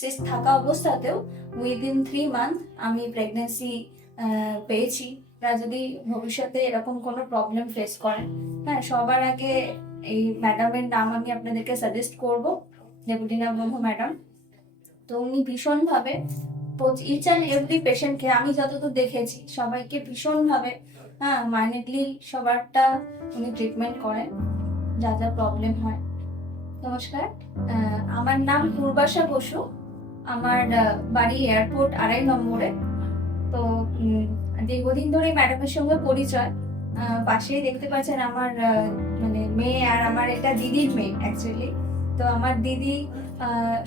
Cyst থাকা অবস্থাতেও within 3 month আমি প্রেগনেন্সি পেয়েছি। তারা যদি ভবিষ্যতে এরকম কোনো প্রবলেম ফেস করেন, হ্যাঁ, সবার আগে এই ম্যাডামের নাম আমি আপনাদেরকে সাজেস্ট করব, দেবলীনা ব্রহ্ম ম্যাডাম। তো উনি ভীষণভাবে ইচ অ্যান্ড এভরি পেশেন্টকে, আমি যতদূর দেখেছি সবাইকে ভীষণভাবে, হ্যাঁ, মাইন্ডলি সবারটা উনি ট্রিটমেন্ট করেন যা যা প্রবলেম হয়। নমস্কার, আমার নাম পূর্বাশা বসু। আমার বাড়ি এয়ারপোর্ট 2.5 নম্বরে। তো দীর্ঘদিন ধরে ম্যাডামের সঙ্গে পরিচয়। পাশেই দেখতে পাচ্ছেন আমার মানে মেয়ে, আর আমার এটা দিদির মেয়ে অ্যাকচুয়ালি। তো আমার দিদি,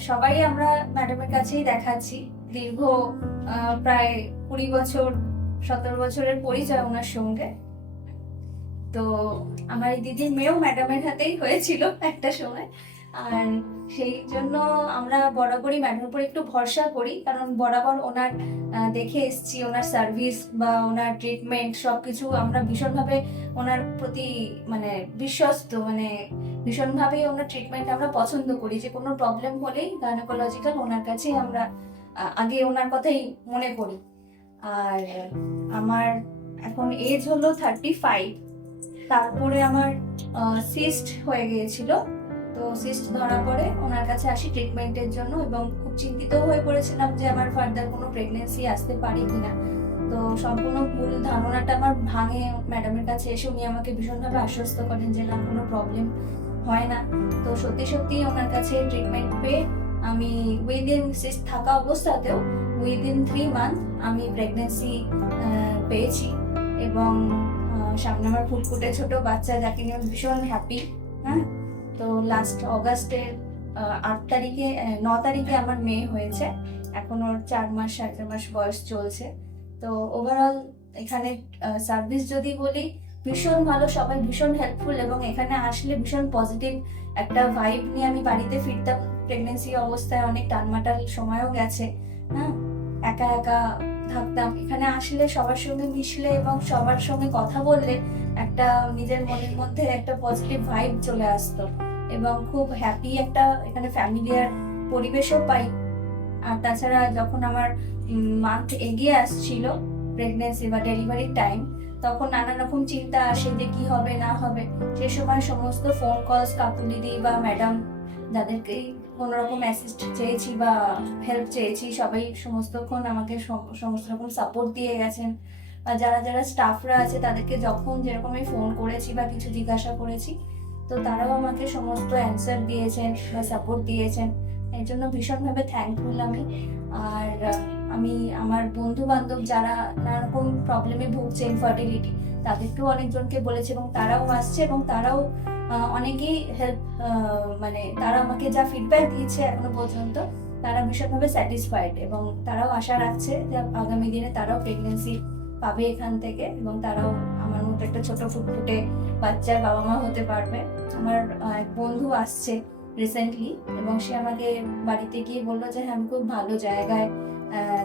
সবাই আমরা ম্যাডামের কাছেই দেখাচ্ছি। দীর্ঘ প্রায় 20 বছর 17 বছরের পরিচয় ওনার সঙ্গে। তো আমার এই দিদির মেয়েও ম্যাডামের হাতেই হয়েছিল একটা সময়। আর সেই জন্য আমরা বরাবরই ম্যাডামের উপর একটু ভরসা করি, কারণ বরাবর ওনার দেখে এসছি, ওনার সার্ভিস বা ওনার ট্রিটমেন্ট সবকিছু আমরা ভীষণভাবে ওনার প্রতি মানে বিশ্বস্ত, মানে ভীষণভাবে ওনার ট্রিটমেন্ট আমরা পছন্দ করি। যে কোনো প্রবলেম হলেই গাইনোকোলজিক্যাল ওনার কাছেই আমরা আগে ওনার কথাই মনে করি। আর আমার এখন এজ হলো 35। তারপরে আমার সিস্ট হয়ে গিয়েছিল। তো সিস্ট ধরা পড়ে ওনার কাছে আসি ট্রিটমেন্টের জন্য, এবং খুব চিন্তিত হয়ে পড়েছিলাম যে আমার ফার্দার কোনো প্রেগনেন্সি আসতে পারে কিনা। তো সম্পূর্ণ ভুল ধারণাটা আমার ভাঙে ম্যাডামের কাছে এসে উনি আমাকে ভীষণভাবে আশ্বস্ত করেন যে না, কোনো প্রবলেম হয় না। তো সত্যি সত্যি ওনার কাছে ট্রিটমেন্ট পেয়ে আমি উইদিন সিস্ট থাকা অবস্থাতেও উইদিন 3 মান্থ আমি প্রেগনেন্সি পেয়েছি। এবং সামনে আমার ফুটফুটে ছোট বাচ্চা, যাকে নিয়ে আমি ভীষণ হ্যাপি। হ্যাঁ, তো লাস্ট অগাস্টের 9 তারিখে আমার মেয়ে হয়েছে। এখন ওর 4 মাস 4.5 মাস বয়স চলছে। তো ওভারঅল এখানে সার্ভিস যদি বলি, ভীষণ ভালো, সবাই ভীষণ হেল্পফুল, এবং এখানে আসলে ভীষণ পজিটিভ একটা ভাইব নিয়ে আমি বাড়িতে ফিরতাম। প্রেগনেন্সি অবস্থায় অনেক টানমাটাল সময়ও গেছে, হ্যাঁ, একা একা থাকতাম। এখানে আসলে সবার সঙ্গে মিশলে এবং সবার সঙ্গে কথা বললে একটা নিজের মনের মধ্যে একটা পজিটিভ ভাইব চলে আসতো, এবং খুব হ্যাপি একটা এখানে ফ্যামিলিয়ার পরিবেশও পাই। আর তাছাড়া যখন আমার মান্থ এগিয়ে আসছিল, প্রেগনেন্সি বা ডেলিভারির টাইম, তখন নানা রকম চিন্তা আসে যে কি হবে না হবে। সে সময় সমস্ত ফোন কলস কাকুলিদি বা ম্যাডাম, যাদেরকেই কোনো রকম অ্যাসিস্ট চেয়েছি বা হেল্প চেয়েছি, সবাই সমস্তক্ষণ আমাকে সমস্ত রকম সাপোর্ট দিয়ে গেছেন। আর যারা যারা স্টাফরা আছে তাদেরকে যখন যেরকম আমি ফোন করেছি বা কিছু জিজ্ঞাসা করেছি, তো তারাও আমাকে সমস্ত অ্যান্সার দিয়েছেন বা সাপোর্ট দিয়েছেন। এর জন্য ভীষণভাবে থ্যাঙ্কফুল আমি। আর আমি আমার বন্ধু বান্ধব যারা নানারকম প্রবলেমে ভুগছে, ইনফার্টিলিটি, তাদেরকেও অনেকজনকে বলেছে, এবং তারাও আসছে, এবং তারাও অনেকেই হেল্প, মানে তারা আমাকে যা ফিডব্যাক দিয়েছে এখনো পর্যন্ত, তারা ভীষণভাবে স্যাটিসফাইড, এবং তারাও আশা রাখছে যে আগামী দিনে তারাও প্রেগনেন্সি পাবে এখান থেকে, এবং তারাও আমার মতো একটা ছোট ফুটফুটে বাচ্চার বাবা মা হতে পারবে। আমার এক বন্ধু আসছে রিসেন্টলি, এবং সে আমাকে বাড়িতে গিয়ে বললো যে হ্যাঁ, আমি খুব ভালো জায়গায়,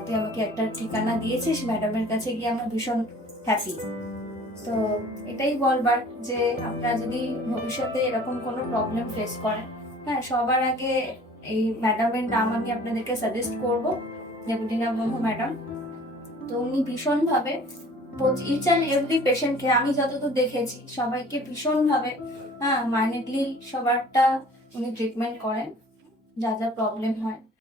তুই আমাকে একটা ঠিকানা দিয়েছিস, ম্যাডামের কাছে গিয়ে আমরা ভীষণ হ্যাপি। তো এটাই বলবার যে আপনারা যদি ভবিষ্যতে এরকম কোনো প্রবলেম ফেস করেন, হ্যাঁ, সবার আগে এই ম্যাডামের নাম আমি আপনাদেরকে সাজেস্ট করব, দেবলীনা ব্রহ্ম ম্যাডাম। তো উনি ভীষণভাবে ইচ অ্যান্ড এভরি পেশেন্টকে, আমি যতদূর দেখেছি সবাইকে ভীষণভাবে, হ্যাঁ, মাইন্ডলি সবারটা উনি ট্রিটমেন্ট করেন যা যা প্রবলেম হয়।